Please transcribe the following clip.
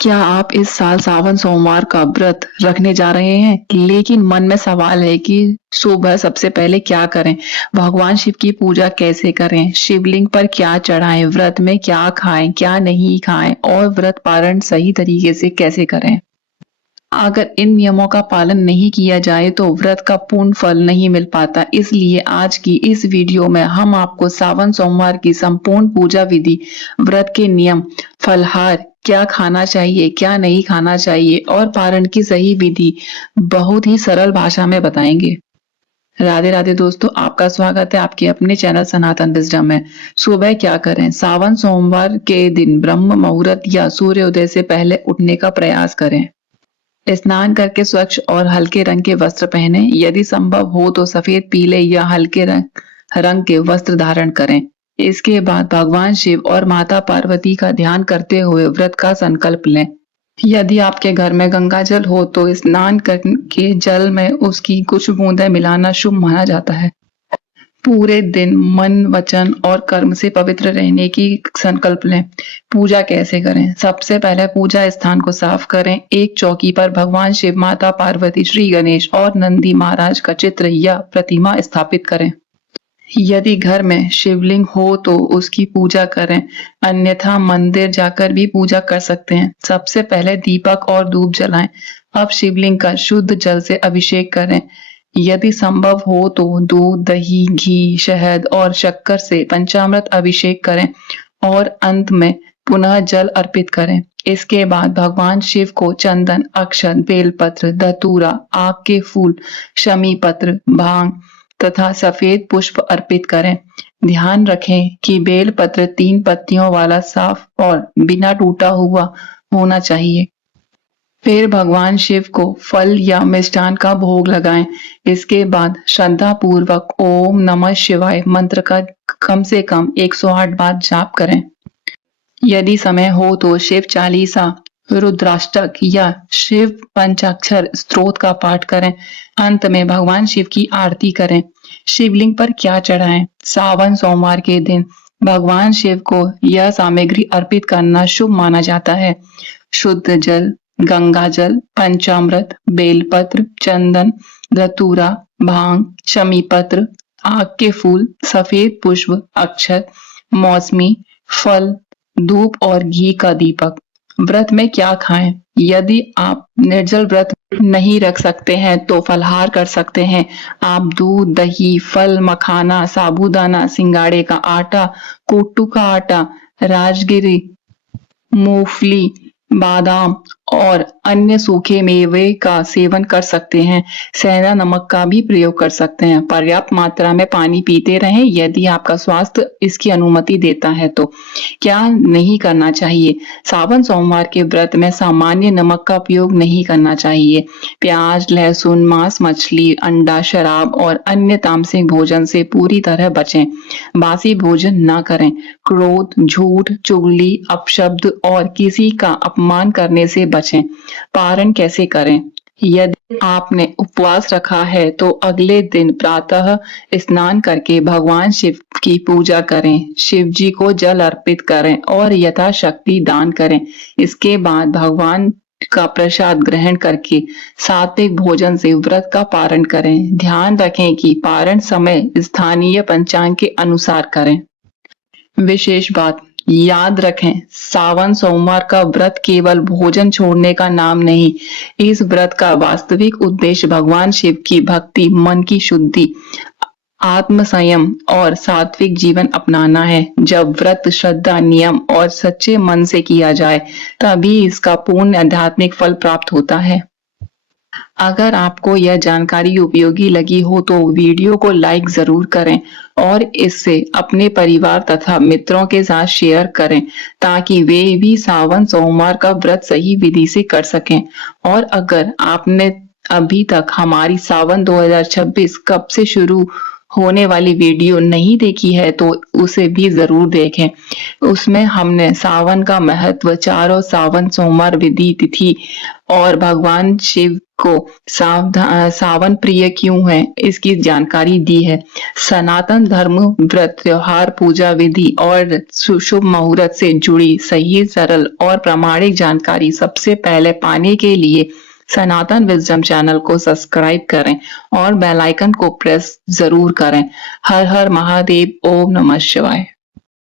क्या आप इस साल सावन सोमवार का व्रत रखने जा रहे हैं? लेकिन मन में सवाल है कि सुबह सबसे पहले क्या करें? भगवान शिव की पूजा कैसे करें? शिवलिंग पर क्या चढ़ाएं? व्रत में क्या खाएं, क्या नहीं खाएं और व्रत पारण सही तरीके से कैसे करें? अगर इन नियमों का पालन नहीं किया जाए तो व्रत का पूर्ण फल नहीं मिल पाता। इसलिए आज की इस वीडियो में हम आपको सावन सोमवार की संपूर्ण पूजा विधि, व्रत के नियम, फलाहार क्या खाना चाहिए, क्या नहीं खाना चाहिए और पारण की सही विधि बहुत ही सरल भाषा में बताएंगे। राधे राधे दोस्तों, आपका स्वागत है आपके अपने चैनल सनातन विजडम में। सुबह क्या करें? सावन सोमवार के दिन ब्रह्म मुहूर्त या सूर्योदय से पहले उठने का प्रयास करें। स्नान करके स्वच्छ और हल्के रंग के वस्त्र पहने, यदि संभव हो तो सफेद, पीले या हल्के रंग के वस्त्र धारण करें। इसके बाद भगवान शिव और माता पार्वती का ध्यान करते हुए व्रत का संकल्प लें। यदि आपके घर में गंगा जल हो तो स्नान करके जल में उसकी कुछ बूंदें मिलाना शुभ माना जाता है। पूरे दिन मन, वचन और कर्म से पवित्र रहने की संकल्प लें। पूजा कैसे करें? सबसे पहले पूजा स्थान को साफ करें। एक चौकी पर भगवान शिव, माता पार्वती, श्री गणेश और नंदी महाराज का चित्र या प्रतिमा स्थापित करें। यदि घर में शिवलिंग हो तो उसकी पूजा करें, अन्यथा मंदिर जाकर भी पूजा कर सकते हैं। सबसे पहले दीपक और धूप जलाएं। अब शिवलिंग का शुद्ध जल से अभिषेक करें। यदि संभव हो तो दूध, दही, घी, शहद और शक्कर से पंचामृत अभिषेक करें और अंत में पुनः जल अर्पित करें। इसके बाद भगवान शिव को चंदन, अक्षत, बेलपत्र, धतूरा, आक के फूल, शमी पत्र, भांग तथा सफेद पुष्प अर्पित करें। ध्यान रखें कि बेल पत्र 3 पत्तियों वाला, साफ और बिना टूटा हुआ होना चाहिए। फिर भगवान शिव को फल या मिष्ठान का भोग लगाएं। इसके बाद श्रद्धा पूर्वक ओम नमः शिवाय मंत्र का कम से कम 108 बार जाप करें। यदि समय हो तो शिव चालीसा, रुद्राष्टक या शिव पंचाक्षर स्तोत्र का पाठ करें। अंत में भगवान शिव की आरती करें। शिवलिंग पर क्या चढ़ाएं? सावन सोमवार के दिन भगवान शिव को यह सामग्री अर्पित करना शुभ माना जाता है। शुद्ध जल, गंगा जल, पंचामृत, बेलपत्र, चंदन, धतूरा, भांग, शमी पत्र, आक के फूल, सफेद पुष्प, अक्षत, मौसमी फल, धूप और घी का दीपक। व्रत में क्या खाएं? यदि आप निर्जल व्रत नहीं रख सकते हैं तो फलाहार कर सकते हैं। आप दूध, दही, फल, मखाना, साबूदाना, सिंगाड़े का आटा, कोट्टू का आटा, राजगिरी, मूंगफली, बादाम और अन्य सूखे मेवे का सेवन कर सकते हैं। सेंधा नमक का भी प्रयोग कर सकते हैं। पर्याप्त मात्रा में पानी पीते रहें यदि आपका स्वास्थ्य इसकी अनुमति देता है तो। क्या नहीं करना चाहिए? सावन सोमवार के व्रत में सामान्य नमक का उपयोग नहीं करना चाहिए। प्याज, लहसुन, मांस, मछली, अंडा, शराब और अन्य तामसिक भोजन से पूरी तरह बचें। बासी भोजन न करें। क्रोध, झूठ, चुगली, अपशब्द और किसी का अपमान करने से बचें। पारण कैसे करें? यदि आपने उपवास रखा है तो अगले दिन प्रातः स्नान करके भगवान शिव की पूजा करें, शिव जी को जल अर्पित करें और यथाशक्ति दान करें। इसके बाद भगवान का प्रसाद ग्रहण करके सात्विक भोजन से व्रत का पारण करें। ध्यान रखें कि पारण समय स्थानीय पंचांग के अनुसार करें। विशेष बात याद रखें, सावन सोमवार का व्रत केवल भोजन छोड़ने का नाम नहीं, इस व्रत का वास्तविक उद्देश्य भगवान शिव की भक्ति, मन की शुद्धि, आत्म संयम और सात्विक जीवन अपनाना है। जब व्रत श्रद्धा, नियम और सच्चे मन से किया जाए तभी इसका पूर्ण आध्यात्मिक फल प्राप्त होता है। अगर आपको यह जानकारी उपयोगी लगी हो तो वीडियो को लाइक जरूर करें और इससे अपने परिवार तथा मित्रों के साथ शेयर करें ताकि वे भी सावन सोमवार का व्रत सही विधि से कर सकें। और अगर आपने अभी तक हमारी सावन 2026 कब से शुरू होने वाली वीडियो नहीं देखी है तो उसे भी जरूर देखें। उसमें हमने सावन का महत्व, चारों सावन सोमवार विधि, तिथि और भगवान शिव को सावन प्रिय क्यों है, इसकी जानकारी दी है। सनातन धर्म व्रत, त्योहार, पूजा विधि और शुभ मुहूर्त से जुड़ी सही, सरल और प्रामाणिक जानकारी सबसे पहले पाने के लिए सनातन विजडम चैनल को सब्सक्राइब करें और बेल आइकन को प्रेस जरूर करें। हर हर महादेव, ओम नमः शिवाय।